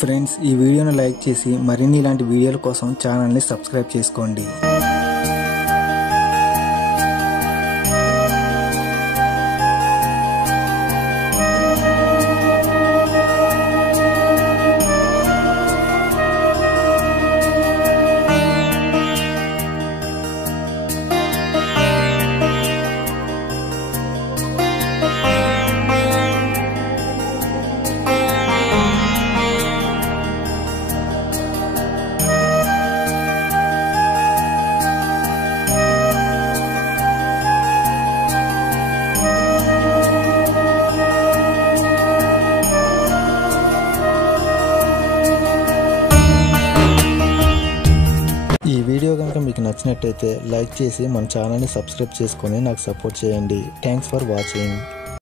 Friends, ఈ వీడియోను like చేసి మరిన్ని ఇలాంటి వీడియోల కోసం ఛానల్ని సబ్స్క్రైబ్ చేసుకోండి. ఈ వీడియో కనుక మీకు నచ్చినట్టయితే లైక్ చేసి మన ఛానల్ని సబ్స్క్రైబ్ చేసుకొని నాకు సపోర్ట్ చేయండి. Thanks for watching.